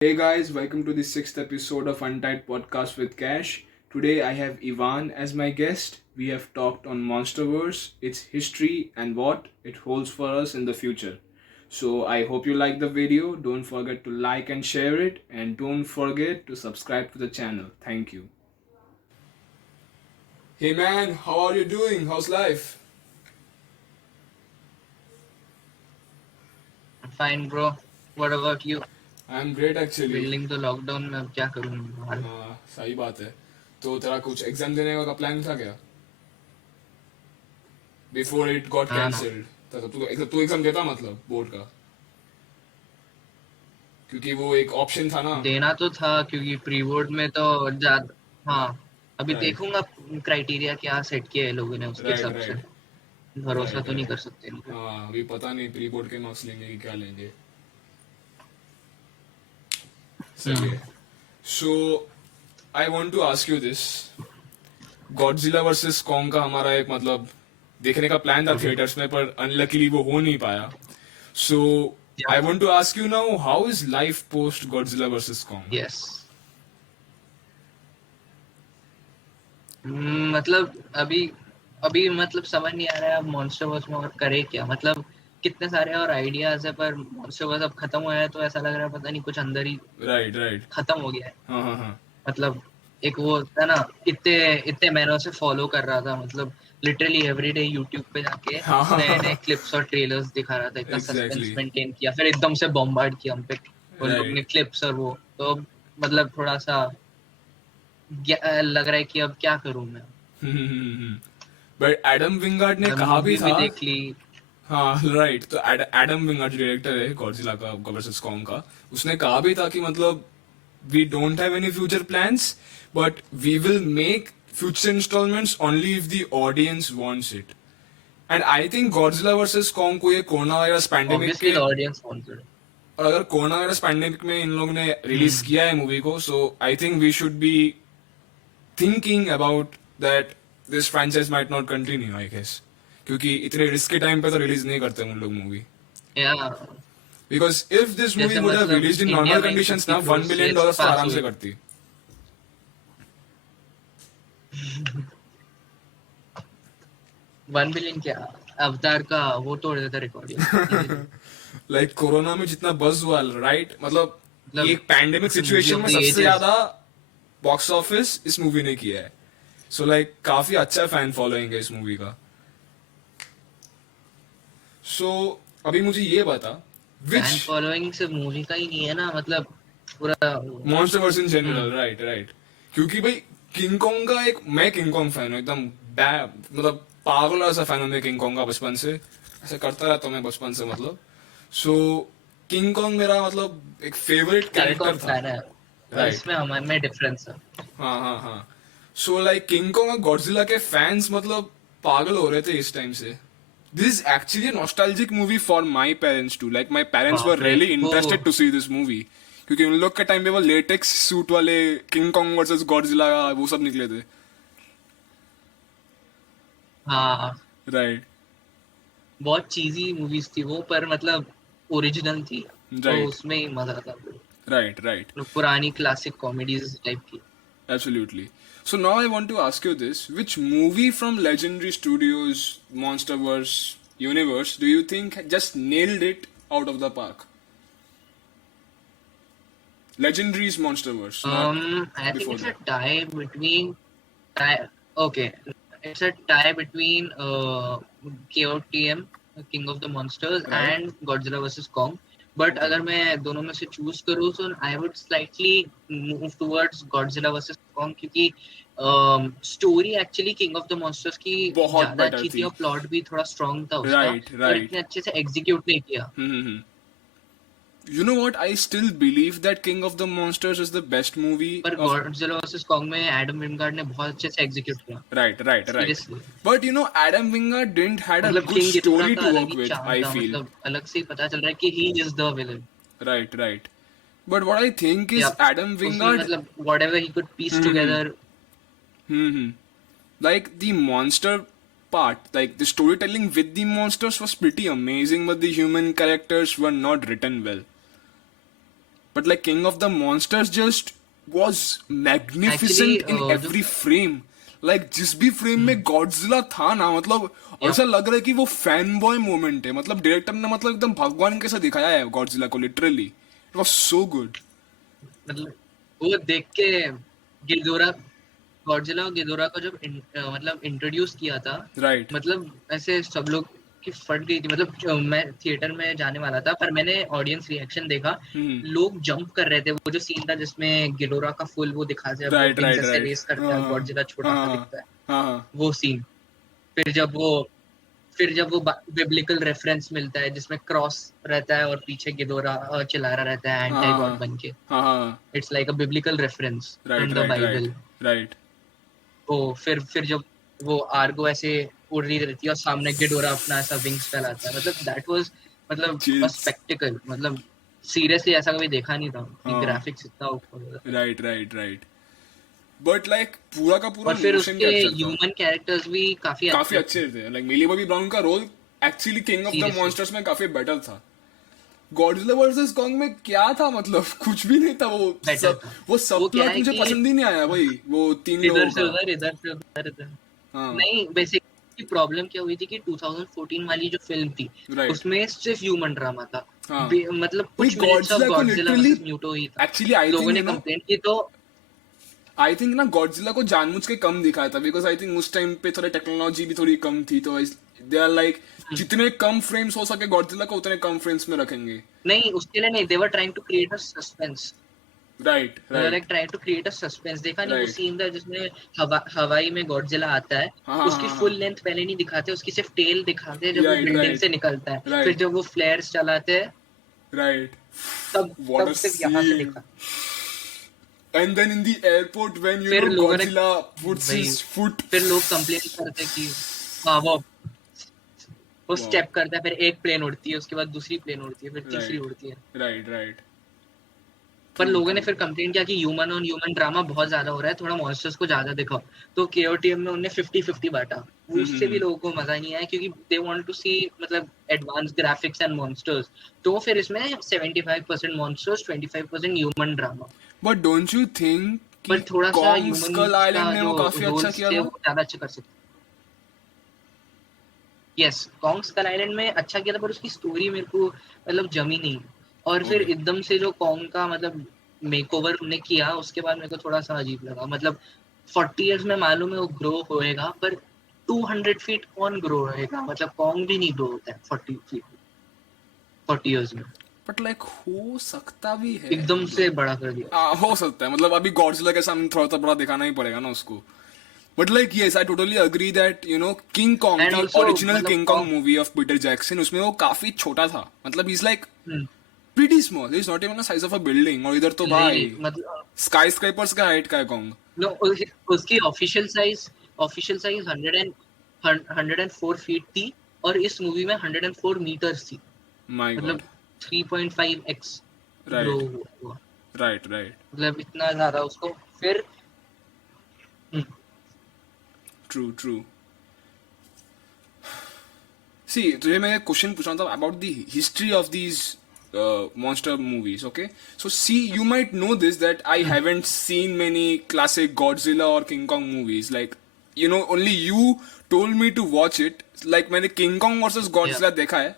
Hey guys, welcome to the sixth episode of Untied Podcast with Cash. Today I have Ivan as my guest. We have talked on Monsterverse, its history, and what it holds for us in the future. So I hope you like the video. Don't forget to like and share it, and don't forget to subscribe to the channel. Thank you. Hey man, how are you doing? How's life? Fine bro. What about you? I'm great actually. Building तो lockdown में अब क्या करूँ यार. हाँ सही बात है. तो तेरा कुछ एग्जाम देने का प्लान था क्या? बिफोर इट गॉट हाँ ना. कैंसल्ड. तू एग्जाम देता मतलब बोर्ड का, क्योंकि वो एक ऑप्शन था ना. देना तो था क्योंकि प्री बोर्ड में तो ज्यादा. हाँ. अभी राइट देखूंगा क्राइटेरिया क्या सेट किया है लोगों ने, उसके राइट हिसाब से. राइट भरोसा राइट तो नहीं राइट. कर सकते इन पे. हाँ अभी पता नहीं प्री बोर्ड के मार्क्स लेंगे कि क्या लेंगे. सही हम्म. है. So I want to ask you this. Godzilla versus Kong का हमारा एक मतलब देखने का प्लान था थिएटर्स में, पर अनलकीली वो हो नहीं पाया. So I want to ask you now, how is life post Godzilla versus Kong? Yes. मतलब अभी अभी मतलब समझ नहीं आ रहा है अब मॉन्स्टरवर्स में और करे क्या. मतलब कितने सारे और आइडियाज है, पर मॉन्स्टरवर्स अब खत्म हुआ है तो ऐसा लग रहा है पता नहीं कुछ अंदर ही राइट राइट. खत्म हो गया है. हाँ हाँ हाँ. मतलब एक वो था ना, इतने इतने महीनों से फॉलो कर रहा था. मतलब लिटरली एवरीडे यूट्यूब पे जाके नए नए हाँ क्लिप्स और ट्रेलर्स दिखा रहा था. इतना सस्पेंस एग्जैक्टली. मेंटेन किया, फिर एकदम से बॉम्बार्ड किया हम पे उन लोग ने राइट. क्लिप्स और वो. तो मतलब थोड़ा सा लग रहा है कि अब क्या करूं मैं. बट एडम विंगार्ड ने कहा भी मूवी था. भी देख ली. हाँ राइट. तो एडम विंगार्ड जो डायरेक्टर है गॉडजिला का वर्सेस कॉन्ग का, उसने कहा भी था कि मतलब we don't have any future plans, but we will make future installments only if the audience wants it. And I think Godzilla vs Kong को ये कोरोना वायरस पैंडेमिक ऑब्वियसली के, द ऑडियंस वांट्स इट. और अगर corona virus pandemic में इन लोगों ने release किया है मूवी को, so I think we should be thinking about that this franchise might not continue I guess, क्योंकि इतने रिस्क के टाइम पे तो रिलीज नहीं करते उन लोग मूवी. या बिकॉज इफ दिस मूवी जैसे वुड हैव मतलब रिलीज्ड इन इंडिया नॉर्मल में कंडीशंस 50 ना, करोड़ $1 बिलियन तो पास आराम हुई. से करती. 1 बिलियन क्या, अवतार का वो तोड़ देता रिकॉर्ड इजीली. लाइक कोरोना में जितना बज हुआ राइट, मतलब मतलब एक पैंडेमिक मूवी सिचुएशन ऑफ में द सबसे एजेस. ज्यादा बॉक्स ऑफिस इस मूवी ने किया है. सो लाइक काफी अच्छा फैन फॉलोइंग है इस मूवी का. सो अभी मुझे ये बता, विच फैन फॉलोइंग सिर्फ मूवी का ही नहीं है ना, मतलब पूरा. MonsterVerse in general. Right right. क्योंकि भाई किंग कॉन्ग का एक, मैं किंग कॉन्ग फैन हूँ एकदम. मतलब पागल ऐसा फैन हूँ मैं किंग कॉन्ग का बचपन से. ऐसा करता रहता हूँ मैं बचपन से मतलब. सो किंग कॉन्ग मेरा मतलब एक फेवरेट किंग कैरेक्टर कॉन्ग था. फैन है, और राइट. इसमें हमारे में डिफरेंस है. हाँ हाँ हाँ. सो लाइक किंग कॉन्ग और गॉडजिला के फैंस मतलब पागल हो रहे थे इस टाइम से. This is actually nostalgic movie for my parents too. Like my parents were बाप रे रियली वो. Interested to see this movie, क्योंकि उन लोग के टाइम पे वो लेटेक्स सूट वाले किंग कॉन्ग वर्सेस गॉडजिला वो सब निकले थे. हाँ. राइट बहुत चीजी मूवीज थी वो, पर मतलब ओरिजिनल थी. तो राइट उसमें ही मजा था. Right right. मतलब पुरानी क्लासिक कॉमेडीज टाइप की. Absolutely. So now I want to ask you this: which movie from Legendary Studios MonsterVerse universe do you think just nailed it out of the park? Legendary's MonsterVerse, not I think before it's a that. tie between okay, it's a tie between KOTM, King of the Monsters, Right? and Godzilla vs Kong. But Okay. अगर मैं दोनों में से choose करूँ तो I would slightly move towards Godzilla vs Kong, क्योंकि story actually King of the monsters की बहुत ज्यादा better अच्छी थी थी. और प्लॉट भी थोड़ा स्ट्रॉन्ग था उसका, Right, पर right. इतने अच्छे से एग्जीक्यूट नहीं किया. Hmm. You know what? I still believe that King of the Monsters is the best movie पर of. गॉडजिला वर्सेस कॉन्ग में एडम विंगार्ड ने बहुत अच्छे से एग्जीक्यूट किया. Right. Seriously. But you know, Adam Wingard didn't had a मतलब good king Ghidorah story का to अलग work he with, charm I था. feel. मतलब अलग से ही पता चल रहा है कि ही is the villain. Right. But what I think या is Adam उसने Wingard. मतलब whatever he could piece Hmm. together. Hmm. Like the monster part, like the storytelling with the monsters was pretty amazing, but the human characters were not written well. but like King of the Monsters just was magnificent actually in जो every frame. like जिस भी frame में Godzilla था ना, मतलब या ऐसा लग रहा है कि वो फैन बॉय मोमेंट है. मतलब डायरेक्टर ने मतलब एकदम भगवान कैसा दिखाया है गॉडजिला को, literally it was so good. मतलब वो देख के गिदोरा गॉडजिला और गिदोरा को जब मतलब इंट्रोड्यूस किया था, राइट. मतलब ऐसे सब लोग की फट गई थी. मतलब मैं थिएटर में जाने वाला था पर मैंने ऑडियंस रिएक्शन देखा, हम्म. लोग जंप कर रहे थे. वो जो सीन था जिसमें गिडोरा का फुल वो दिखा है, जब वो राइट विंग्स राइट ऐसे राइट. रेस करता है, हाँ गॉडजिला छोटा सा हाँ दिखता है, हाँ हाँ. वो सीन. फिर जब वो फिर जब वो बिब्लिकल रेफरेंस मिलता है जिसमें क्रॉस रहता है और पीछे गिदोरा चिल्ला रहा रहता है एंटी गॉड हाँ बन के. हाँ हाँ. It's like a biblical reference right in the right right Bible. Right. वो फिर जब वो आर्गो ऐसे उड़ रही रहती है और सामने गिडोरा अपना ऐसा विंग्स फैलाता है, मतलब दैट वाज मतलब अ चिल्स. स्पेक्टिकल. मतलब सीरियसली ऐसा कभी देखा नहीं था कि हाँ. ग्राफिक्स इतना ऊपर था. Right right right. But like पूरा का पूरा और फिर मोशन उसके कैप्चर था. ह्यूमन कैरेक्टर्स भी काफी काफी अच्छे थे. अच्छे थे. लाइक मिली बॉबी ब्राउन का role actually King of the seriously monsters में काफी बेटर था. गॉडजिला वर्सेस कॉन्ग में क्या था, मतलब कुछ भी नहीं था. बेटर था. वो वो सब क्या प्लॉट है मुझे कि पसंद ही नहीं आया भाई, वो तीन लोगों इधर से का. उधर, इधर से उधर, इधर. हाँ. नहीं, बेसिकली प्रॉब्लम क्या हुई थी कि 2014 वाली जो फिल्म थी राइट. उसमें सिर्फ ह्यूमन ड्रामा था. हाँ. मतलब भाई कुछ मिनट्स ऑफ गॉडजिला को गॉडजिला लिटरली, वर्सेस म्यूटो ही था. एक्चुअली आई लोगों थिंक ने यू नो, कंप्लेंट की तो आई थिंक ना गॉडजिला को जानबूझ के कम दिखाया था, बिकॉज आई थिंक उस टाइम पे थोड़ी टेक्नोलॉजी भी थोड़ी कम थी. तो दे आर लाइक जितने कम फ्रेम्स हो सके गॉडजिला को उतने कम फ्रेम्स में रखेंगे. नहीं, उसके लिए नहीं. They were trying to create a suspense. Right like right trying to create a suspense. देखा नहीं वो राइट. सीन था जिसमें हवाई में गॉडजिला आता है, हाँ हाँ उसकी हाँ फुल हाँ. लेंथ पहले नहीं दिखाते, उसकी सिर्फ टेल दिखाते हैं जब वो राइट बिल्डिंग राइट से निकलता है. फिर राइट जब वो फ्लेयर्स चलाते हैं राइट. तब What तब a सिर्फ यहाँ से scene. दिखा. And then in the airport when you फिर know लोगों ने Godzilla puts वही his foot. फिर लोग कंप्लेन करते हैं कि हाँ वो Wow. स्टेप करता है, फिर एक प्लेन उड़ती है, उसके बाद दूसरी प्लेन उड़ती है, फिर तीसरी Right उड़ती है. right right. पर True लोगों ने true. फिर कंप्लेन किया कि ह्यूमन ऑन ह्यूमन ड्रामा बहुत ज्यादा हो रहा है, थोड़ा मॉन्स्टर्स को ज्यादा दिखाओ. तो केओटीएम में उन्होंने 50-50 बांटा. उससे भी Hmm. लोगों को मजा नहीं आया क्योंकि दे वांट टू सी मतलब एडवांस ग्राफिक्स एंड मॉन्स्टर्स. तो फिर इसमें 75% monsters, 25% human drama. But don't you think पर कि थोड़ा सा Kong Skull ह्यूमंस का Island ने जो वो काफी अच्छा रोल्स किया थे था? वो ज्यादा अच्छे कर सकते. यस, कॉन्ग स्कल आइलैंड में अच्छा किया था पर उसकी स्टोरी मेरे को मतलब जमी नहीं. और फिर Okay. एकदम से जो कॉन्ग का मतलब मेकओवर उन्होंने किया उसके बाद मेरे को थोड़ा सा अजीब लगा. मतलब 40 इयर्स में मालूम है वो ग्रो होएगा पर 200 फीट कौन ग्रो होएगा. मतलब कॉन्ग भी नहीं ग्रो होता है 40 फीट 40 इयर्स में. But like हो सकता भी है, एकदम से मतलब बड़ा कर दिया. हो सकता है. मतलब अभी गॉडजिला के सामने थोड़ा सा बड़ा दिखाना ही पड़ेगा ना उसको. But like yes, I totally agree that you know King Kong, and the also original मतलब King Kong movie of Peter Jackson, उसमें वो काफी छोटा था. मतलब he's like Kong pretty small. He's not even the size of a building. और इधर तो नहीं भाई मतलब skyscrapers का हाइट का है Kong. नो, उसकी ऑफिशियल साइज 104 फीट थी और इस मूवी में 104 मीटर्स थी. My God. मतलब 3.5x ग्रो Right. हुआ. Right. Right. मतलब इतना ज्यादा उसको फिर True. True. See, तुझे मैं एक क्वेश्चन पूछना था about the history of these monster movies. Okay, so see, you might know this that I haven't seen many classic Godzilla or King Kong movies. Like, you know, only you told me to watch it. Like मैंने King Kong versus Godzilla देखा है.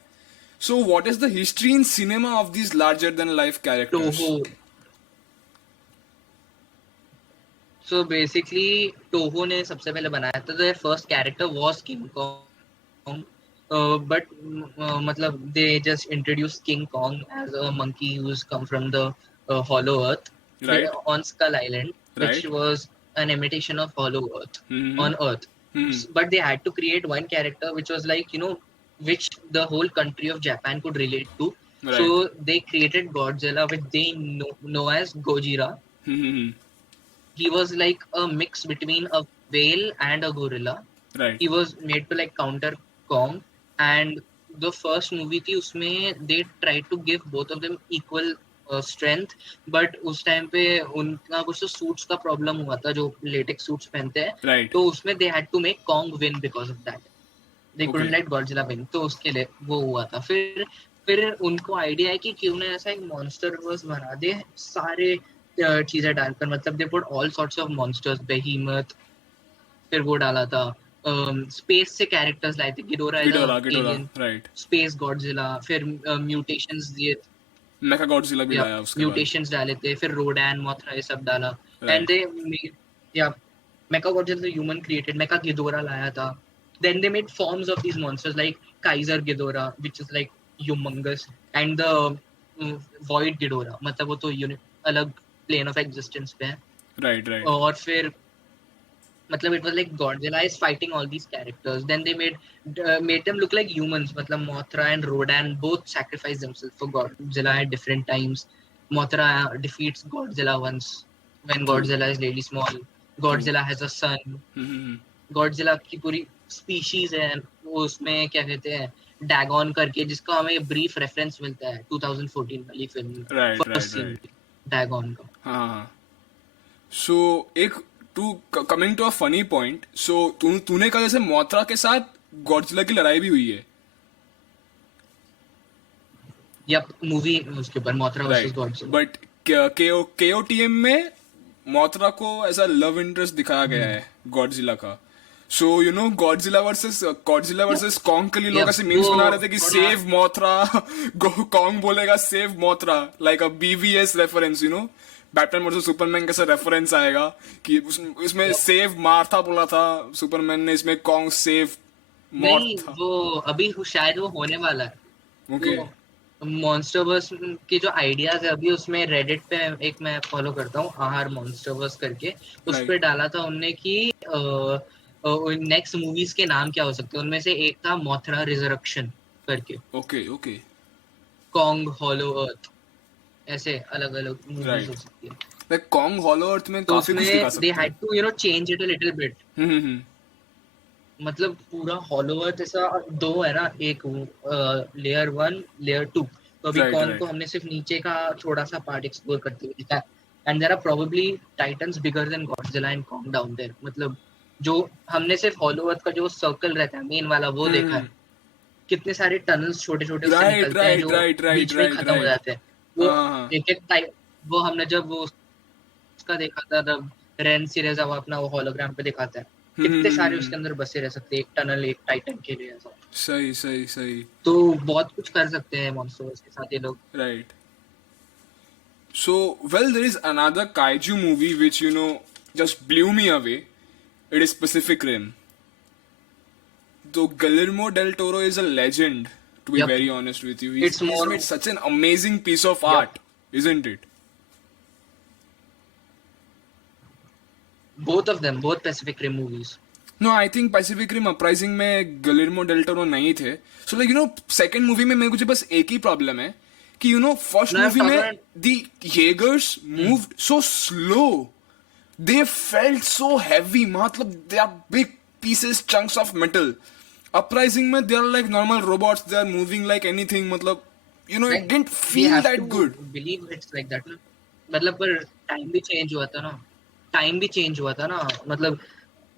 So what is the history in cinema of these larger than life characters? Toho. So basically Toho ने सबसे पहले बनाया था. Their first character was King Kong. But मतलब they just introduce King Kong as a monkey who's come from the hollow earth Right. on Skull Island, which Right. was an imitation of hollow earth Mm-hmm. on earth. Hmm. But they had to create one character which was like, you know, which the whole country of Japan could relate to. So Right. they created Godzilla, which they know as Gojira. Hmm. He was like a mix between a whale and a gorilla. Right. He was made to like counter Kong. And the first movie थी उसमें they tried to give both of them equal strength. But उस time पे उनका कुछ तो suits का problem हुआ था, जो लेटेक्स सूट्स पहनते हैं. Right. तो उसमें they had to make Kong win because of that. They couldn't Okay. let Godzilla win. तो उसके लिए वो हुआ था. फिर फिर उनको आइडिया है कि क्यों ना ऐसा एक मॉन्स्टर वर्स बना दे सारे चीजें डालकर, मतलब they put all sorts of monsters, behemoth, फिर वो डाला था स्पेस से कैरेक्टर्स लाए थे, Ghidorah is a Ghidorah, alien, right. Space Godzilla, फिर म्यूटेशंस दिए, मेका गॉडजिला भी या लाया उसके बाद। म्यूटेशंस डाले थे, फिर रोडैन, मोथरा, ये सब डाला। And right. दे या Mecha Godzilla human created, Mecha Ghidorah लाया था। Then they made forms of these monsters like Kaiser Ghidorah which is like humongous, and the void Ghidorah, मतलब वो तो अलग प्लेन ऑफ एग्जिस्टेंस पे है। Right, right. और फिर मतलब it was like Godzilla is fighting all these characters. Then they made them look like humans. मतलब Mothra and Rodan both sacrifice themselves for Godzilla at different times. Mothra defeats Godzilla once when True, Godzilla is really small. true. Godzilla has a son. Mm-hmm. Godzilla की पूरी species है वो, उसमें क्या कहते हैं डैगॉन करके, जिसका हमें ब्रीफ रेफरेंस मिलता है 2014 वाली फिल्म में, right, first right, scene right. Dagon का। हाँ। सो एक to coming to a funny point, so तूने कहा जैसे मोथरा के साथ गॉडजिला की लड़ाई भी हुई है। या मूवी उसके ऊपर Mothra versus right, Godzilla. But KOTM में मोथरा को ऐसा लव इंटरेस्ट दिखाया गया है गॉडजिला का। So you know Godzilla versus Kong के लिए लोग ऐसे मीम्स बना रहे थे कि थोड़ा सेव मोथरा। कॉन्ग बोलेगा save Mothra, like a BVS reference, you know Batman versus Superman कैसा रेफरेंस आएगा कि इसमें सेव मार्था बोला था सुपरमैन ने, इसमें कॉन्ग सेव नहीं, मॉर्था। वो अभी शायद वो होने वाला है। ओके, वो मॉन्स्टरवर्स के जो आइडियाज है अभी उसमें रेडिट पे एक मैं फॉलो करता हूँ, आहार मॉन्स्टरवर्स करके, उस राइट, पे डाला था उनने कि नेक्स्ट मूवीज के नाम क्या हो सकते हैं। उनमें से एक था मोथरा रिजरक्शन करके, ओके, ओके, कॉन्ग हॉलो अर्थ, ऐसे अलग अलग मूवीज हो राइट। सकती है। लाइक कॉन्ग हॉलो अर्थ में तो काफी कुछ दिखा उसमें दे सकते हैं। Had to change it a little bit. Hmm. मतलब पूरा हॉलो अर्थ ऐसा दो है ना, एक लेयर 1 लेयर 2, तो अभी राइट, कॉन्ग को राइट। हमने सिर्फ नीचे का थोड़ा सा पार्ट एक्सप्लोर करते हुए दिखा, and there are probably titans bigger than Godzilla and Kong down there. मतलब जो हमने सिर्फ हॉलो अर्थ का जो सर्कल रहता है मेन वाला वो देखा है, हम्म। कितने सारे टनल्स छोटे छोटे उससे राइट, निकलते हैं राइट, जो राइट, राइट, बीच में ही राइट, खत्म हो राइट। जाते हैं। वो हाँ, हाँ। एक एक टाइप, वो हमने जब वो उसका देखा था तब रेन सीरीज अब अपना वो हॉलोग्राम पे दिखाता है, कितने सारे हम्म। उसके अंदर बसे रह सकते हैं एक टनल एक टाइटन के लिए ऐसा। सही, सही, सही। तो बहुत कुछ कर सकते हैं मॉन्स्टर्स के साथ ये लोग। Right. So, well, there is another kaiju movie which, you know, just blew me away. It is Pacific Rim. Though Guillermo del Toro is a legend, to be Yep. very honest with you, It's he's more, made such an amazing piece of yep, art, isn't it? both of them, both Pacific Rim movies. No, I think Pacific Rim Uprising में Guillermo del Toro नहीं थे. So like you know, second movie में मेरे को बस एक ही problem है कि you know first No, I'm movie talking में about, the Jaegers moved so slow. They felt so heavy. मतलब they are big pieces, chunks of metal. Uprising में they are like normal robots. They are moving like anything. मतलब you know it like, didn't we feel have to that good. believe it's like that ना। मतलब पर time भी change हुआ था ना, time भी चेंज हुआ था ना। मतलब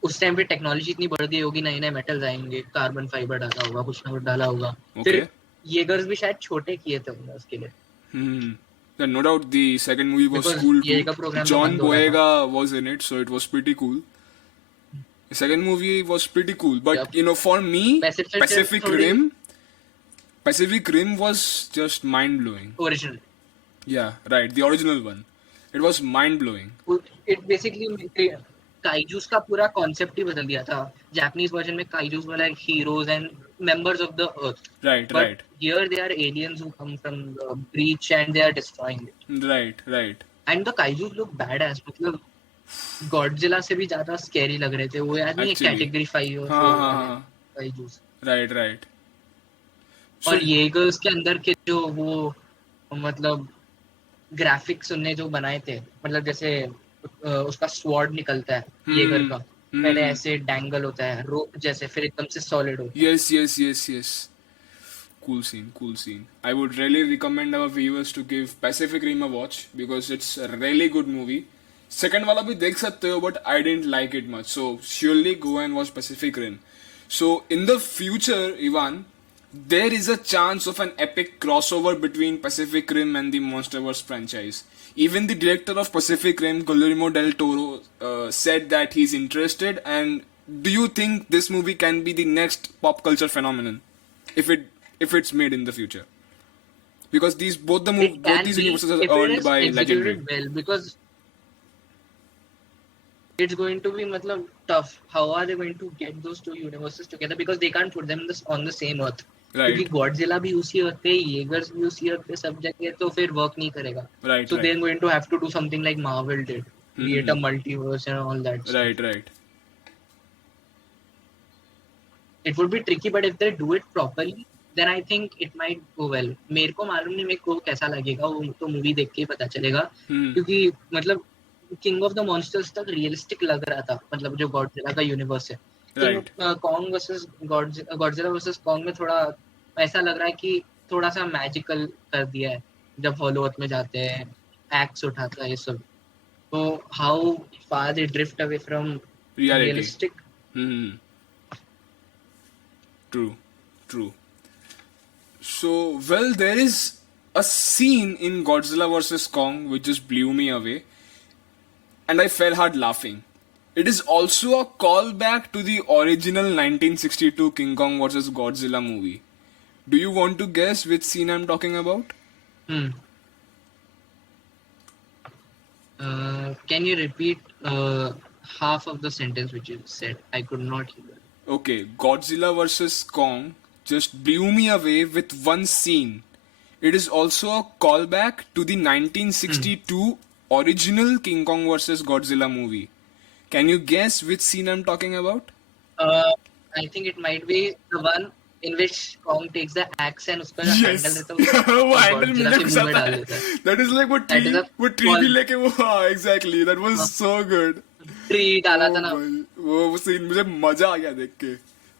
उस टाइम पे टेक्नोलॉजी इतनी बढ़ गई होगी, नए नए मेटल्स आएंगे, कार्बन फाइबर डाला होगा, कुछ ना कुछ डाला होगा। फिर Okay. येगर्स भी शायद छोटे किए थे उन्होंने उसके लिए, Hmm. Then no doubt the second movie was because cool ये too. का प्रोग्राम तो John बंद हो रहा था। Boyega was in it, so it was pretty cool. The second movie was pretty cool, but Yep. you know, for me, Pacific थोड़ी Pacific Rim was just mind blowing. Original, Yeah, right, the original one. It was mind blowing. It basically kaijus का पूरा concept ही बदल दिया था। Japanese version में kaijus वाला heroes and members of the earth, Right, but right, here they are aliens who come from the breach and they are destroying it, right, right. And the kaijus look bad as, मतलब Godzilla से भी ज्यादा scary लग रहे थे वो, याद नहीं है Actually, कैटेगरी 5 और हाँ 4 हाँ वाले हाँ, काइजूस। right, right. So, और येगर्स के अंदर के जो वो मतलब ग्राफिक्स उनने जो बनाए थे, मतलब जैसे उसका स्वॉर्ड निकलता है येगर का, पहले hmm. ऐसे डैंगल होता है रोप जैसे, फिर एकदम से सॉलिड होता है। Yes, yes, yes, yes. Cool scene, cool scene. I would really recommend our viewers to give Pacific Rim a watch because it's a really good movie. Second वाला भी देख सकते हो, but I didn't like it much. So surely go and watch Pacific Rim. So in the future, Ivan, there is a chance of an epic crossover between Pacific Rim and the Monsterverse franchise. Even the director of Pacific Rim, Guillermo del Toro, said that he's interested. And do you think this movie can be the next pop culture phenomenon if it's made in the future? Because It both can these be universes are if it earned is by Legendary. executed well, because it's going to be matlab, tough. How are they going to get those two universes together? Because they can't put them on the same earth. क्योंकि Right, Godzilla भी उसी अर्थ पे, येगर्स भी उसी अर्थ पे, सब जगह, तो फिर वर्क नहीं करेगा. right, So right. they're going to have to do something like Marvel did, create a Hmm. multiverse and all that stuff. Right, right. It would be tricky, but if they do it properly, then I think it might go well. मेरे को मालूम नहीं मेरे को कैसा लगेगा, वो तो मूवी देख के ही पता चलेगा. Hmm. क्योंकि मतलब किंग ऑफ द मॉन्स्टर्स तक रियलिस्टिक लग रहा था, मतलब जो गॉडजिला का यूनिवर्स है. King Right. Kong versus Godzilla versus Kong में थोड़ा ऐसा लग रहा है कि थोड़ा सा मैजिकल कर दिया है. जब हॉलो अर्थ में जाते हैं, एक्स उठाता है, ये सब. तो how far they drift away from Reality. Realistic. Hmm. True. True. So, well, there is a scene in Godzilla vs. Kong which just blew me away, and I fell hard laughing. It is also a callback to the original 1962 King Kong vs. Godzilla movie. Do you want to guess which scene I'm talking about? Hmm. Can you repeat half of the sentence which you said? I could not hear. Okay, Godzilla vs. Kong just blew me away with one scene. It is also a callback to the 1962 original King Kong vs. Godzilla movie. Can you guess which scene I'm talking about? Uh, I think it might be the one in which Kong takes the axe and उसका जो handle Yes. रहता है वो वो handle Godzilla मिलने के मुंह में घुसाता डाल है. देता है. That is like That is a वो ट्री भी call. लेके वो हाँ exactly that was so good. Tree डाला ओ था ना. भाई वो सीन मुझे मजा आ गया देख के.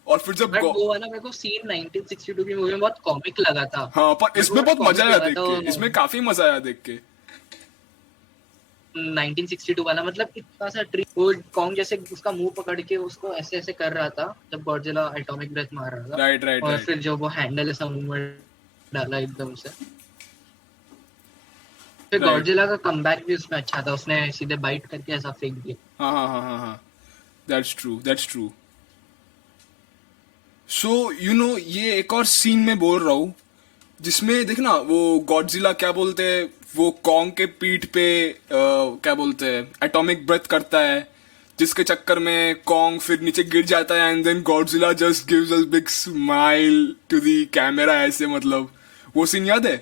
और फिर जब बट वो वाला मेरे को सीन 1962 की मूवी में बहुत कॉमिक लगा था. हाँ पर मेरे को इसमें बहुत बहुत मजा कॉमिक आया लगा देख था के. वो इसमें काफी मजा आया देख के. 1962 वाला. मतलब इतना सा ट्री, वो कॉन्ग जैसे उसका मुंह पकड़ के उसको ऐसे ऐसे कर रहा था जब गॉडजिला एटॉमिक ब्रेथ मार रहा था. राइट राइट और राइट. फिर जब वो हैंडल ऐसा मुंह में डाला एकदम से, फिर राइट. गॉडजिला का कमबैक भी उसमें अच्छा था. उसने सीधे बाइट करके ऐसा फेंक दिया. हाँ हाँ हाँ हाँ हाँ. That's true. That's true. So you know ये एक और सीन में बोल रहा हूँ जिसमें देखना वो गॉडजिला क्या बोलते हैं वो कॉन्ग के पीठ पे क्या बोलते हैं एटॉमिक ब्रेथ करता है जिसके चक्कर में कॉन्ग फिर नीचे गिर जाता है and then Godzilla just gives a big smile to the camera ऐसे मतलब वो सीन याद है.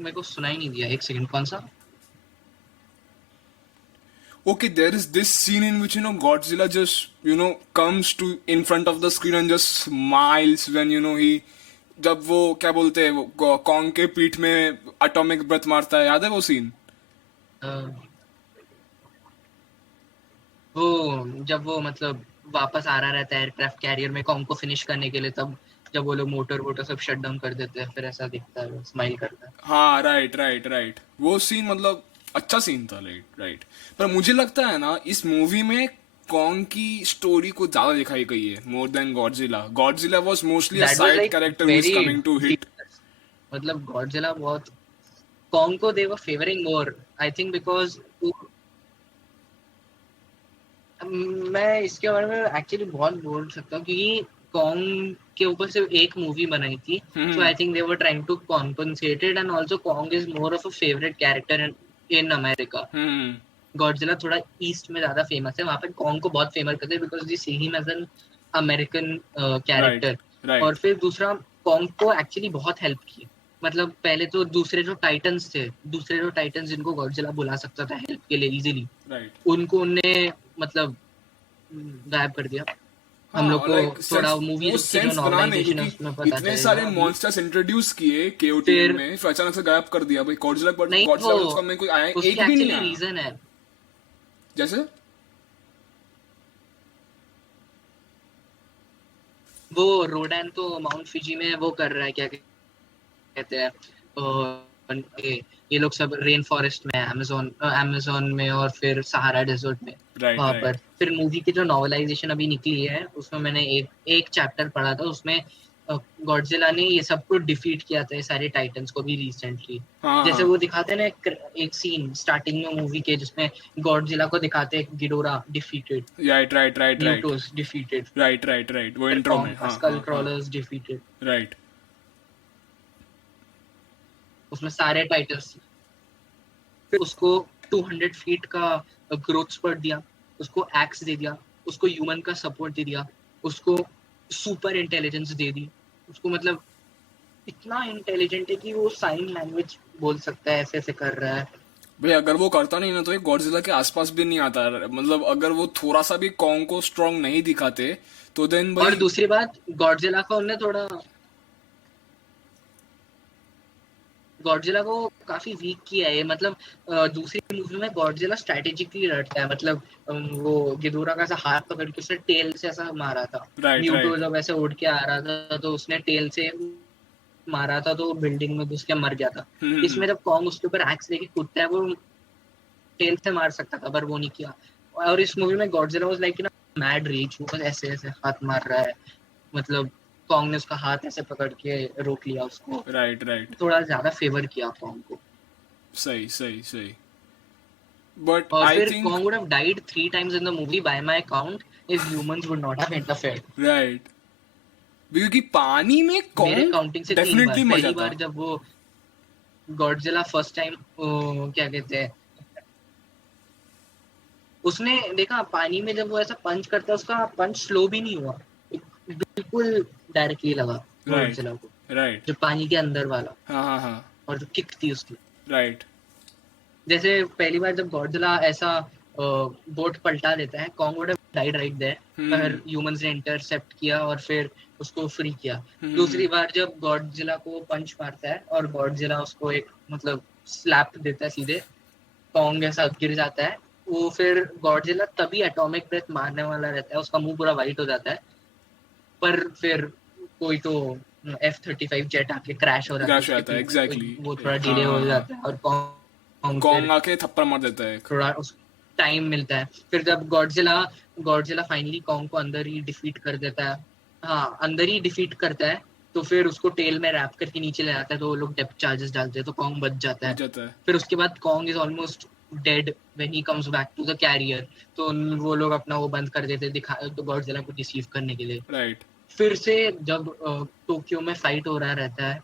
मेरे को सुनाई नहीं दिया. एक सेकंड. कौन सा? Okay, there is this scene in which Godzilla just comes to in front of the screen and just smiles when he जब वो क्या बोलते हैं वो कॉन्ग के पीठ में एटॉमिक ब्रेथ मारता है. याद है वो सीन? वो जब वो मतलब वापस आ रहा रहता है एयरक्राफ्ट कैरियर में कॉन्ग को फिनिश करने के लिए, तब जब वो लोग मोटर सब शट डाउन कर देते हैं, फिर ऐसा दिखता है, स्माइल करता है. हाँ राइट राइट राइट. वो सीन मतलब अच्छा सीन था. Right right. पर मुझे लगता है ना इस मूवी में कॉन्ग की स्टोरी को ज्यादा दिखाई गई है more than Godzilla. Godzilla was mostly a That was side like character who is very coming to hit. मतलब गॉडजिला बहुत, कॉन्ग को they were favouring more I think because मैं इसके बारे में एक्चुअली बहुत बोल सकता हूँ क्योंकि कॉन्ग के ऊपर सिर्फ एक मूवी बनाई थी. So I think they were trying to compensate it, and also Kong is more of a favourite character in America. Godzilla थोड़ा ईस्ट में ज्यादा फेमस है, वहां पे कॉन्ग को बहुत फेमस करते हैं because they see him as an American character. Right. और फिर दूसरा, कॉन्ग को एक्चुअली बहुत हेल्प की. मतलब पहले तो दूसरे जो टाइटन्स जिनको गॉडजिला बुला सकता था हेल्प के लिए इजीली, राइट. उनको उनने मतलब गायब कर दिया. हम लोग को थोड़ा मूवी वो की जो सेंस बना नहीं नॉर्मलाइजेशन है उसमें क्योंकि पता इतने चलेगा. सारे मॉन्स्टर्स इंट्रोड्यूस किए केओटीएन फिर- में फिर अचानक से गायब कर दिया भाई. गॉडजिला नहीं, गॉडजिला वो उसका में कोई आया उसकी एक भी नहीं एक्चुअली आया. रीजन है. जैसे वो रोडैन तो माउंट फिजी में वो कर रहा है, क्या कहते हैं, ये लोग सब रेन फॉरेस्ट में, अमेजोन में और फिर सहारा डेजर्ट में, राइट वहां राइट पर। फिर मूवी की जो नॉवेलाइजेशन अभी निकली है उसमें मैंने एक चैप्टर पढ़ा था, उसमें गॉडजिला ने ये सबको डिफीट किया था, ये सारे टाइटन्स को भी रिसेंटली। हाँ जैसे हाँ वो दिखाते हैं ना एक सीन स्टार्टिंग में मूवी के जिसमें गॉडजिला को दिखाते हैं Ghidorah defeated, right right right right म्यूटोस defeated, right right right वो फिर इंट्रो में, कॉन्ग का हाँ स्कल हाँ हाँ क्रॉलर्स डिफीटेड। राइट। उसमें सारे टाइटल्स। फिर उसको 200 फीट का ग्रोथ स्पर्ट दिया, उसको एक्स दे दिया, उसको ह्यूमन का सपोर्ट दे दिया, उसको सुपर इंटेलिजेंस दे दी, उसको मतलब इतना इंटेलिजेंट है कि वो साइन लैंग्वेज बोल सकता है, ऐसे ऐसे कर रहा है। भाई अगर वो करता नहीं ना तो ये गॉडजिला के आसपास भी नहीं आता, मतलब अगर वो थोड़ा सा भी कॉन्ग को स्ट्रांग नहीं दिखाते तो देन और भाई। दूसरी बात, गॉडजिला को उन्होंने थोड़ा, गॉडजिला को काफी वीक किया है, मतलब दूसरी मूवी में गॉडजिला स्ट्रेटेजिकली लड़ता है, मतलब वो गिदोरा का ऐसा हाथ पकड़ के उसने टेल से ऐसा मारा था। राइट म्यूटो राइट जब ऐसे उड़ के आ रहा था तो उसने टेल से मारा था, तो बिल्डिंग में घुस के मर गया था। इसमें जब कॉन्ग उसके ऊपर एक्स लेके कूदता है, वो टेल से मार सकता था पर वो नहीं किया। और इस मूवी में गॉडजिला वाज लाइक ना मैड रीच, वो बस ऐसे ऐसे हाथ मार रहा है, मतलब कॉन्ग ने उसका हाथ ऐसे पकड़ के रोक लिया उसको, राइट राइट। थोड़ा ज्यादा फेवर किया कॉन्ग को। सही सही सही। बट और आई फिर think Kong would have died 3 times in the movie by my count if humans would not have interfered. Right, क्योंकि पानी में मेरे कॉन्ग काउंटिंग से 3 बार। डेफिनेटली मर पहली जाता। बार जब वो गॉडजिला फर्स्ट टाइम क्या कहते हैं, उसने देखा पानी में जब वो ऐसा पंच करता है, उसका पंच स्लो भी नहीं हुआ, बिल्कुल डायरेक्टली लगा राइट गॉडजिला को, राइट। जो पानी के अंदर वाला। हाँ हाँ हाँ। और जो किक थी उसकी, राइट जैसे पहली बार जब गॉडजिला ऐसा बोट पलटा देता है, Kong would have died right there, पर ह्यूमंस ने इंटरसेप्ट किया और फिर उसको फ्री किया। दूसरी बार जब गॉडजिला को पंच मारता है और गॉडजिला उसको एक मतलब स्लैप देता है सीधे, कॉन्ग ऐसा गिर जाता है, वो फिर गॉडजिला तभी एटॉमिक ब्रेथ मारने वाला रहता है, उसका मुंह पूरा वाइट हो जाता है, पर फिर कोई तो F-35 जेट आके क्रैश हो जाता है क्रैश हो उसके जाता है, पीछे, तो एग्जैक्टली। वो थोड़ा हाँ डिले हो हाँ हाँ। जाता है और कॉन्ग फिर कॉन्ग आके थप्पड़ मार देता है। थोड़ा उस टाइम मिलता है। फिर जब गॉडजिला गॉडजिला फाइनली कॉन्ग को अंदर ही डिफीट कर देता है, हाँ अंदर ही डिफीट करता है, तो फिर उसको टेल में रैप करके नीचे ले आता है, तो वो लोग डेप्थ चार्जेस डालते हैं, तो कॉन्ग बच जाता बच है। जाता है। फिर उसके बाद Kong is almost dead when he comes back to the carrier, तो वो लोग अपना वो बंद कर देते दिखा तो गॉडजिला को डिसीव करने के लिए। राइट फिर से जब टोक्यो में फाइट हो रहा रहता है,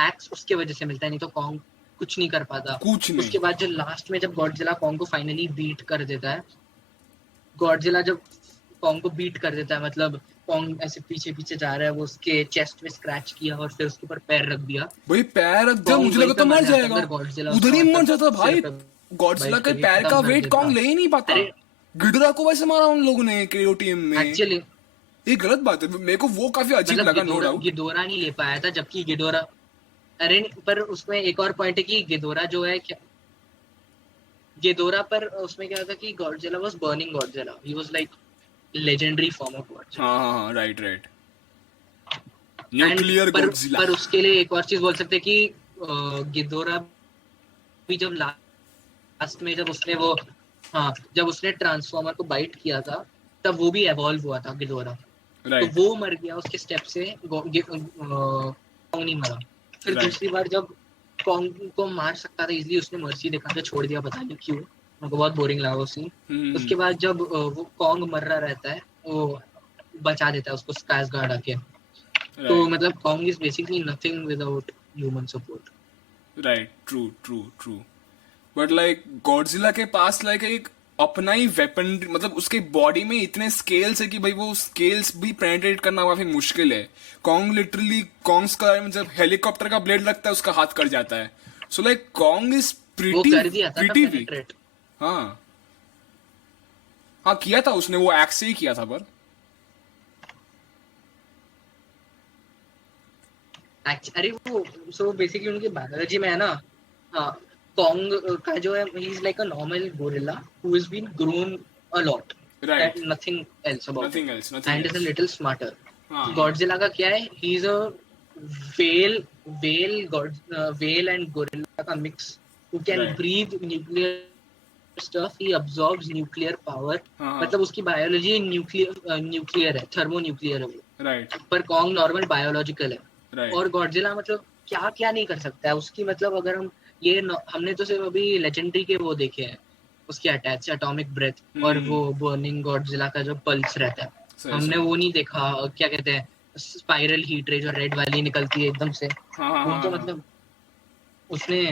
एक्स उसके वजह से मिलता है, नहीं तो कॉन्ग कुछ नहीं कर पाता। कुछ नहीं। उसके बाद जो लास्ट में जब गॉडजिला कॉन्ग को फाइनली बीट कर देता है, गॉडजिला जब कॉन्ग को बीट कर देता है, मतलब कॉन्ग ऐसे पीछे पीछे जा रहा है, वो उसके चेस्ट में स्क्रैच किया और फिर उसके ऊपर पैर रख दिया, भाई पैर रख दिया, कॉन्ग मुझे वहीं लगा पे तो मर मर जाता, जाएगा। अगर गॉडजिला उधर उसका ही मर मतलब जाता सिर भाई। पे गॉडजिला बाइट के करके पैर का खत्म कर वेट देता। कॉन्ग ले ही नहीं पाता। अरे गिडरा को वैसे मारा उन लोगों ने क्रियो टीम में, एक्चुअली ये गलत बात है, मेरे को वो काफी अजीब मतलब लगा, नो डाउट। गिडोरा नहीं ले पाया था, जबकि गिडोरा, अरे पर उसमें एक और पॉइंट है कि गिडोरा जो है क्या, गिडोरा पर उसमें क्या था कि Godzilla was burning Godzilla, he was like legendary form of Godzilla. हाँ हाँ हाँ right right. And nuclear Godzilla. पर उसके लिए एक और चीज बोल सकते हैं कि गिडोरा भी जब लास्ट में जब उसने वो, हाँ जब उसने ट्रांसफॉर्मर को बाइट किया था, तब वो भी एवॉल्व हुआ था गिडोरा, तो राइट वो मर गया उसके स्टेप से, कॉन्ग नहीं मरा। फिर राइट। दूसरी बार जब कॉन्ग को मार सकता था इजीली, उसने मर्सी दिखा के छोड़ दिया, पता नहीं क्यों, मेरे को बहुत बोरिंग लगा वो सीन। उसके बाद जब वो कॉन्ग मर रहा रहता है, वो बचा देता है उसको स्कार्सगार्ड आके, तो राइट मतलब Kong is basically nothing without human support. Right. True true true. But like Godzilla के पास लाइक एक अपना ही वेपन, मतलब उसके बॉडी में इतने स्केल्स है कि भाई वो स्केल्स भी पेनिट्रेट करना काफी मुश्किल है। कॉन्ग लिटरली, कॉन्ग्स का जब हेलीकॉप्टर का ब्लेड लगता है उसका हाथ कट जाता है। सो लाइक कॉन्ग इज वो प्रीटी कर दिया था ना प्रीटी वीक। पेनिट्रेट। हाँ हाँ किया था उसने, वो एक्स से ही किया था पर। अरे वो सो बेसिकली उनकी बायोलॉजी में है ना, हाँ कॉन्ग का जो है, he is like a normal gorilla who has been grown a lot right. And nothing else about nothing it, else, nothing and is a else. Little smarter. हाँ Godzilla का क्या है, he is a whale whale and gorilla का mix who can Right. breathe nuclear stuff, he absorbs nuclear power. हाँ मतलब उसकी biology nuclear है, thermonuclear है वो, राइट पर कॉन्ग नॉर्मल बायोलॉजिकल है. राइट और गॉडजिला मतलब क्या क्या नहीं कर सकता है उसकी, मतलब अगर हम ये हमने तो सिर्फ अभी लेजेंडरी के वो देखे हैं उसके अटैच, एटॉमिक ब्रेथ और वो बर्निंग गॉडजिला का जो पल्स रहता है, सही हमने सही वो नहीं देखा. क्या कहते हैं, स्पाइरल हीट रे जो रेड वाली निकलती है एकदम से, हाँ हाँ वो तो हाँ मतलब उसने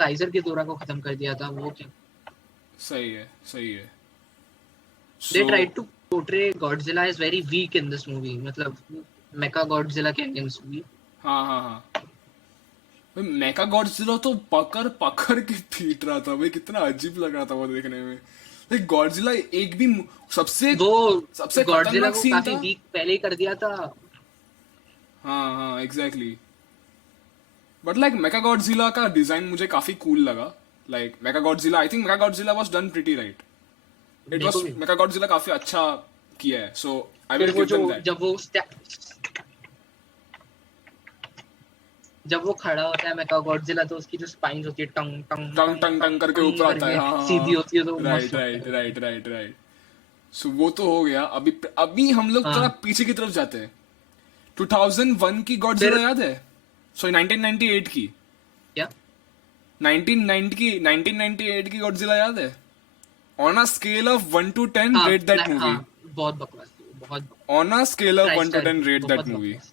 काइजर की दौरा को खत्म कर दिया था. वो क्या, सही है सही है. they So tried to portray Godzilla as very weak in this movie, मतलब mecha Godzilla के against भी. हाँ हाँ हाँ मेका गॉडजिला तो पकड़ पकड़ के पीट रहा था भाई, कितना अजीब लग रहा था वो देखने में. लाइक गॉडजिला एक भी सबसे वो सबसे गॉडजिला खतरनाक को सीन काफी था. वीक पहले ही कर दिया था. हाँ हाँ exactly. But like Mecha Godzilla का डिजाइन मुझे काफी कूल लगा. Like Mecha Godzilla, I think Mecha Godzilla was done pretty right. It देखो वाज भी, मेका गॉडजिला काफी अच्छा किया है. सो आई विल फिर वो गिव जो देम दैट. जब वो खड़ा होता है मेका गॉडजिला, तो उसकी जो स्पाइन्स होती है टंग टंग टंग टंग टंग टंग टंग करके टंग ऊपर आता है. करके हाँ सीधी हाँ होती है, तो राइट मस्त लगता राइट है. Right right right. सो वो तो हो गया. अभी अभी हम लोग थोड़ा हाँ, पीछे की तरफ जाते हैं. 2001 की गॉडजिला फिर याद है? सॉरी 1998 की. क्या, 1990 की 1998 की गॉडजिला याद है? On a scale of 1 to 10 हाँ रेट दैट हाँ, मूवी. बहुत बकवास थी, बहुत on a scale of 1 to Tristar 10 की, रेट दैट बहुत मूवी. बकवास.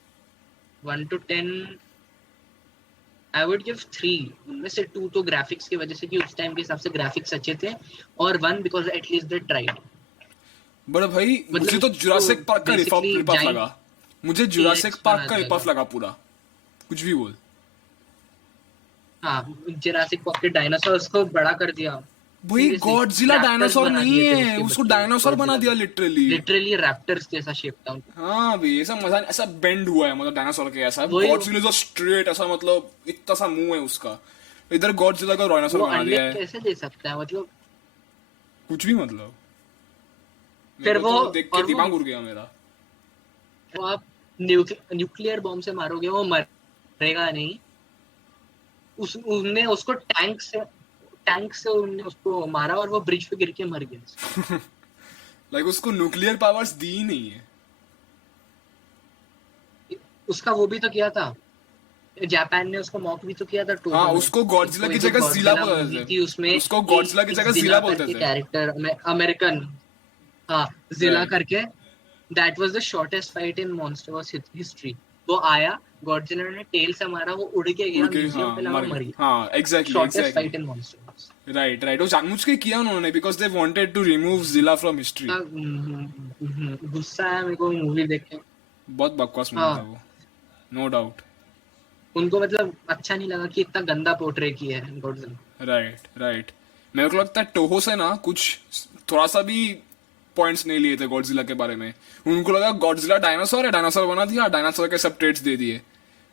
1 to 10 आई वुड गिव 3. उनमें से 2 तो ग्राफिक्स की वजह से, कि उस टाइम के हिसाब से ग्राफिक्स अच्छे थे, और 1 because at least they tried. But भाई मुझे मतलब तो तो जुरासिक पार्क का रिप बेसिकली ऑफ जाइंट लगा. मुझे जुरासिक टीएक्स पार्क बना का दिया रिप ऑफ था. लगा पूरा. कुछ भी बोल. हाँ, जुरासिक पॉकेट डायनासोर्स को बड़ा कर दिया. भाई सीरियसली गॉडजिला रैप्टर्स डायनासोर बना नहीं दिए थे है, उसके उसको बच्चे डायनासोर बना गॉडजिला दिया के. लिटरली. लिटरली रैप्टर्स जैसा शेप था उनका. हाँ भाई ऐसा मजा ऐसा बेंड हुआ है, मतलब डायनासोर के ऐसा. वही, गॉडजिला जो स्ट्रेट ऐसा, मतलब इतना सा मुंह है उसका. इधर गॉडजिला का डायनासोर वो बना अंडे दिया है. कैसे दे सकता है, मतलब. कुछ भी मतलब. मेरे फिर को वो, तो देख के और दिमाग उड़ गया मेरा. वो आप न्यूक्लियर बॉम्ब से मारोगे, वो मरेगा नहीं. उनने उसको टैंक से उनने उसको मारा, और वो ब्रिज पे गिर के मर गया. लाइक उसको न्यूक्लियर पावर्स दी ही नहीं है. उसका वो भी तो किया था, जापान ने उसको मॉक भी तो किया था हाँ टोहो में. उसको गॉडजिला की कोई जो जगह जिला गॉडजिला बोलते मूवी थे. थी, उसमें उसको गॉडजिला की एक जगह जिला जिला बोलते करके थे. कैरेक्टर, अमेरिकन, हाँ, जिला राइट. करके. That was the shortest fight in MonsterVerse history. वो आया, गॉडजिला ने टेल से मारा, वो उड़ के उड़ गया, के म्यूजियम हाँ पे लगा, मर मर गया. गया. हाँ exactly shortest exactly. Fight in Monsterverse. Right right. वो जानबूझ के किया उन्होंने, because they wanted to remove Zilla from history. गुस्सा है मेरे को मूवी देख के. बहुत बकवास मूवी था हाँ, वो. No doubt. उनको मतलब अच्छा नहीं लगा कि इतना गंदा पोर्ट्रे किया है गॉडजिला. Right right. मेरे को लगता है टोहो से ना कुछ थोड़ा सा भी पॉइंट्स नहीं लिए थे गॉडजिला के बारे में. उनको लगा गॉडजिला डायनासोर है, डायनासोर बना दिया, डायनासोर के सब ट्रेट्स दे दिए.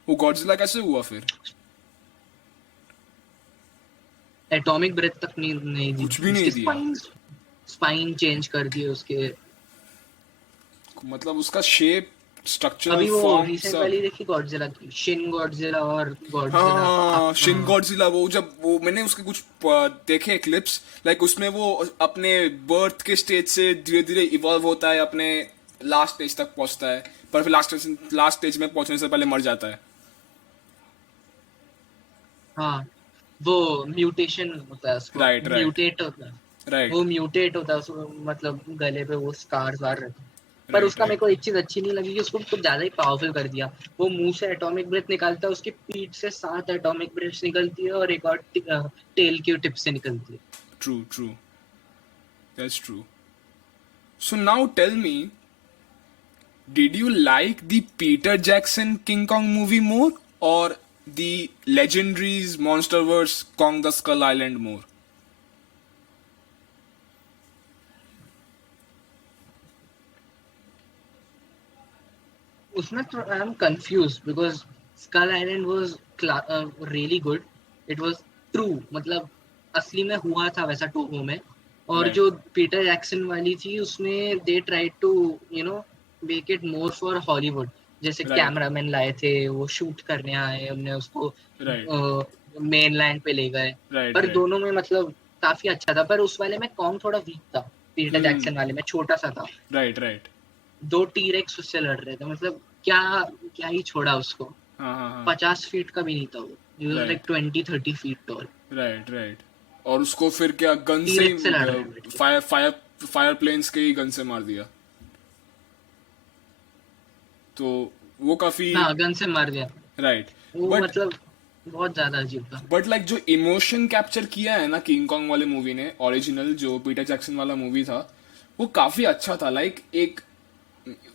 वो गॉडजिला कैसे हुआ फिर? एटॉमिक ब्रेथ तक नहीं दी. कुछ भी नहीं उसके दिया. स्पाइन चेंज कर दिए उसके. मतलब उसका शेप, स्ट्रक्चर, अभी वो फॉर्म रिसेंट सब. वाली देखी गॉडजिला की, शिन गॉडजिला और गॉडजिला. हाँ शिन गॉडजिला. वो जब वो मैंने उसके कुछ देखे क्लिप्स. लाइक उसमें वो अपने बर्थ के स्टेज से धीरे धीरे इवॉल्व होता है, अपने लास्ट स्टेज तक पहुंचता है, पर फिर लास्ट स्टेज में पहुंचने से पहले मर जाता है. हाँ, वो म्यूटेशन होता है उसको. राइट राइट म्यूटेट होता है. राइट वो म्यूटेट होता है उसको, मतलब गले पे वो स्कार्स वार रहते हैं. पर राइट उसका मेरे राइट. को एक चीज अच्छी नहीं लगी कि उसको कुछ ज्यादा ही पावरफुल कर दिया. वो मुंह से एटॉमिक ब्रेथ निकालता है, उसकी पीठ से 7 एटॉमिक ब्रेथ निकलती है, और एक और टेल की टिप से निकलती है. True, true. That's true. So now tell me, did you like the Peter Jackson King Kong movie more, or the Legendaries Monsterverse Kong the Skull Island more? उसमें तो I am confuse, because Skull Island was really good. It was true, मतलब असली में हुआ था वैसा Toho में. और Right. जो पीटर जैक्सन वाली थी, उसमें they try to make it more for Hollywood. जैसे राइट कैमरामैन लाए थे, वो शूट करने आए, हमने उसको राइट मेन लैंड पे ले गए। राइट पर राइट दोनों में मतलब काफी अच्छा था, पर उस वाले में कॉन्ग थोड़ा वीक था, पीटर हम्म जैक्सन वाले में छोटा सा था। राइट राइट दो टीरेक्स उससे लड़ रहे थे, मतलब क्या क्या ही छोड़ा उसको। हाँ हाँ हाँ 50 फीट का भी नहीं था वो, like right 20-30 feet tall. Right right और उसको फिर क्या गन से टीरेक्स से लड़ रहे ही हैं बैठ के। फायर फायर फायर प्लेन्स के ही गन से मार दिया तो वो काफी हाँ, गन से मार दिया। राइट वो बट मतलब बहुत ज्यादा अजीब था। बट लाइक जो इमोशन कैप्चर किया है ना किंग कॉन्ग वाले मूवी ने ओरिजिनल जो पीटर जैक्सन वाला मूवी था वो काफी अच्छा था लाइक एक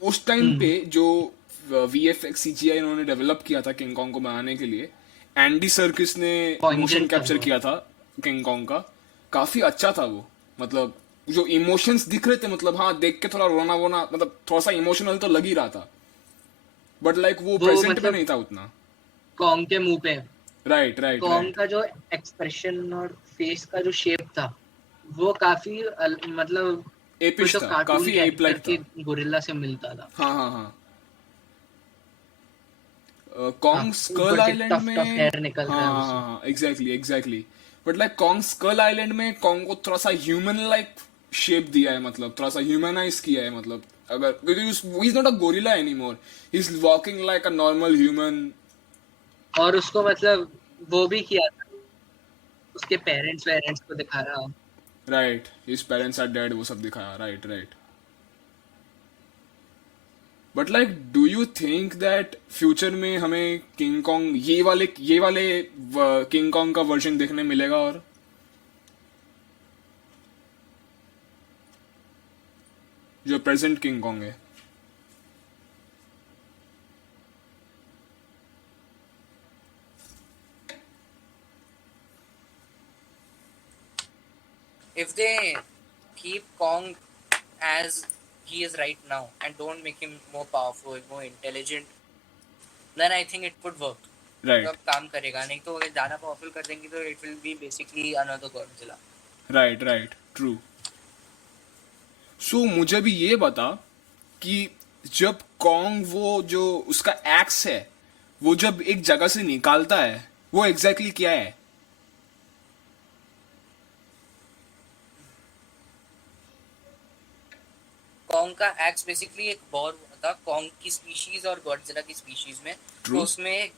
उस टाइम हम्म। पे जो वीएफएक्स सीजीआई इन्होंने डेवलप किया था किंग कॉन्ग को बनाने के लिए एंडी सर्किस ने मोशन पॉइंजेंट था कैप्चर बहुत। किया था किंग कॉन्ग का काफी अच्छा था वो मतलब जो इमोशंस दिख रहे थे मतलब हाँ देख के थोड़ा रोना वोना मतलब थोड़ा सा इमोशनल तो लग ही रहा था बट लाइक वो वो प्रेजेंट में मतलब नहीं था उतना कॉन्ग के मुंह पे, राइट राइट कॉन्ग राइट का जो एक्सप्रेशन और फेस का जो शेप था, वो काफी मतलब कोई एपिश तो था कार्टून काफी एप कैरेक्टर लाइक के था गोरिल्ला से मिलता था। हाँ हाँ हाँ हाँ, कॉन्ग स्कल ऊपर से आइलैंड टफ टफ में हेयर निकल हाँ रहा है हाँ उसमें। हाँ exactly exactly but like Kong Skull Island में कॉन्ग को थोड़ा सा ह्यूमन लाइक शेप दिया है मतलब थोड़ा सा ह्यूमनाइज किया है मतलब अगर क्योंकि he is not a gorilla any more he is walking like a normal human और उसको मतलब वो भी किया था, उसके पेरेंट्स वेरेंट्स को दिखा रहा। Right his parents are dead वो सब दिखाया right right but like do you think that future में हमें किंग कॉन्ग ये वाले किंग कॉन्ग का वर्जन देखने मिलेगा और जो प्रेजेंट किंग कॉन्ग है If they keep Kong as he is right now and don't make him more powerful, more intelligent, then I think it could work. Right तब काम करेगा, नहीं तो अगर ज़्यादा पावरफुल कर देंगे तो it will be basically another Godzilla. Right right true so मुझे भी ये बता कि जब कॉन्ग वो जो उसका एक्स है वो जब एक जगह से निकालता है वो एग्जैक्टली क्या है कॉन्ग का एक्स बेसिकली एक वॉर था कॉन्ग की स्पीशीज और गॉडजिला की स्पीशीज में। तो ट्रू उसमें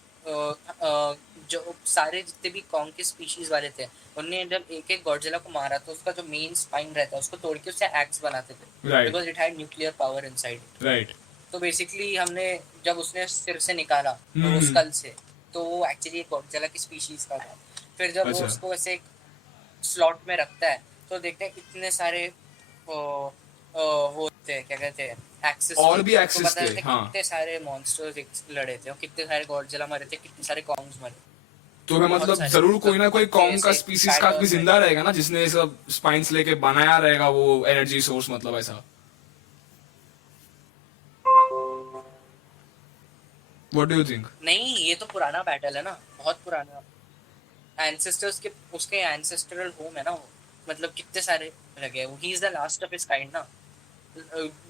जो सारे जितने भी कॉन्ग के स्पीशीज वाले थे, उनने जब एक एक गॉडजिला को मारा तो उसका जो मेन स्पाइन रहता है उसको तोड़ के उससे एक्स बनाते थे, right because it had nuclear power inside. Right तो बेसिकली हमने जब उसने सिर से निकाला वो हम्म स्कल से, तो वो एक्चुअली एक गॉडजिला की स्पीशीज का था। फिर जब वो अच्छा उसको ऐसे एक स्लॉट में रखता है तो देखते हैं इतने सारे वो होते हैं, क्या कहते हैं, एक्सेस और थे। भी तो एक्सेस पता थे चलता है हाँ कितने सारे मॉन्स्टर्स लड़े थे और कितने सारे गॉडजिला मरे थे, कितने सारे कॉन्ग्स मरे। तो मैं बहुत मतलब सारे जरूर कोई मतलब ना कोई बहुत थे कॉन्ग का ऐसे स्पीसीज का भी स्पाइडर्स जिंदा वगैरह। रहेगा ना जिसने ये सब स्पाइन्स लेके बनाया रहेगा वो एनर्जी सोर्स मतलब ऐसा व्हाट डू यू थिंक नहीं, ये तो पुराना बैटल है ना, बहुत पुराना। एंसेस्टर्स के उसके एंसेस्ट्रल होम है ना वो, मतलब कितने सारे लगे। He is the last of his kind ना।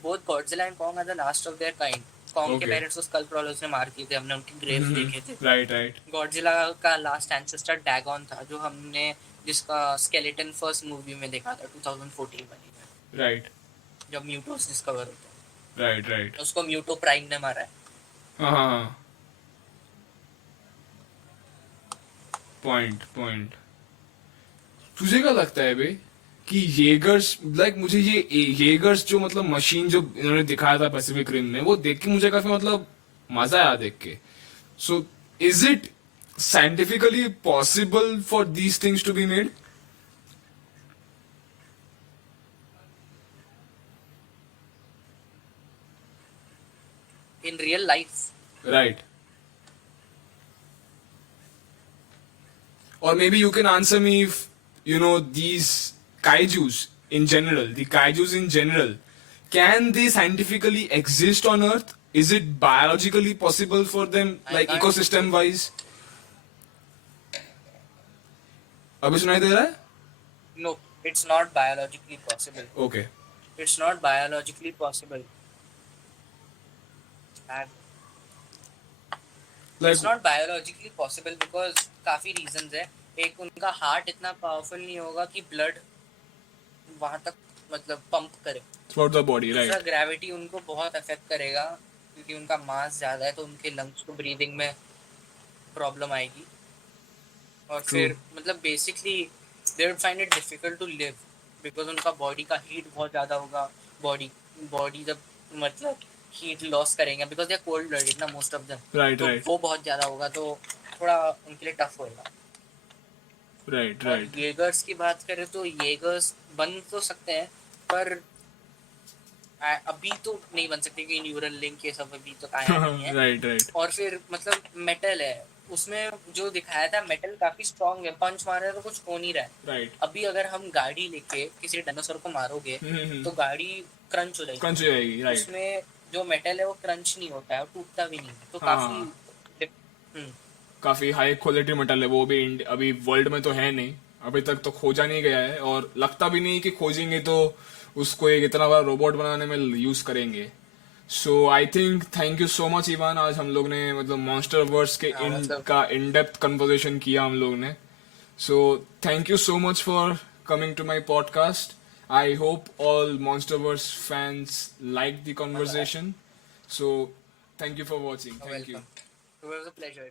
Both Godzilla and Kong are the last of their kind. Kong के ओके पेरेंट्स को स्कल क्rawlers ने मार दिए थे, हमने उनके ग्रेव्स देखे थे। राइट राइट गॉडजिला का लास्ट एंसेस्टर डैगॉन था, जो हमने जिसका स्केलेटन फर्स्ट मूवी में देखा था 2014 वाली में, राइट जब म्यूटोस डिस्कवर होते राइट राइट हैं। उसको म्यूटो प्राइम ने मारा है। हाँ हाँ हाँ पॉइंट पॉइंट तुझे क्या लगता है बे कि येगर्स लाइक मुझे ये येगर्स जो मतलब मशीन जो इन्होंने दिखाया था पैसिफिक रिम में वो देख के मुझे काफी मतलब मजा आया देख के so is it scientifically possible for these things to be made in real life right or maybe you can answer me if you know these kaijus in general the kaijus in general can they scientifically exist on earth is it biologically possible for them I like can't think ecosystem so. wise अभी सुनाई दे रहा है No, it's not biologically possible. okay It's not biologically possible. And it's not biologically possible because काफी reasons है. एक, उनका heart इतना powerful नहीं होगा कि ब्लड वहां तक मतलब पंप करे throughout the body, दूसरा right? ग्रेविटी उनको बहुत अफेक्ट करेगा क्योंकि उनका मास ज्यादा है, तो उनके लंग्स को ब्रीदिंग में प्रॉब्लम आएगी. और True. फिर मतलब basically they would find it difficult to live because उनका बॉडी का हीट बहुत ज़्यादा होगा. बॉडी बॉडी जब मतलब हीट लॉस करेंगे because they are cold blooded ना मोस्ट ऑफ देम, Right, तो right, वो बहुत ज़्यादा होगा, तो थोड़ा उनके लिए टफ होएगा. right, और right. येगर्स की बात करें तो येगर्स बन तो सकते हैं पर अभी तो नहीं बन सकते क्योंकि न्यूरल लिंक ये सब अभी तो आया नहीं है. Right, right, और फिर मतलब मेटल है उसमें, जो दिखाया था मेटल काफी स्ट्रांग है, पंच मारे तो कुछ हो नहीं रहा है. right. अभी अगर हम गाड़ी लेके किसी डायनासोर को मारोगे तो गाड़ी क्रंच हो जाएगी. क्रंच हो जाएगी, right? उसमें जो मेटल है वो क्रंच नहीं होता है और टूटता भी नहीं है, तो हाँ, काफी काफी हाई क्वालिटी मेटल है वो भी. अभी वर्ल्ड में तो है नहीं, अभी तक तो खोजा नहीं गया है, और लगता भी नहीं कि खोजेंगे तो उसको एक इतना बड़ा रोबोट बनाने में यूज करेंगे. So I think thank you so much Evan. आज हम लोग ने मतलब मॉन्स्टर वर्स के मतलब का इन डेप्थ कन्वर्सेशन किया हम लोग ने. So thank you so much for coming to my podcast. I hope all Monsterverse fans liked the conversation. So, thank you for watching. Thank you. Welcome. It was a pleasure.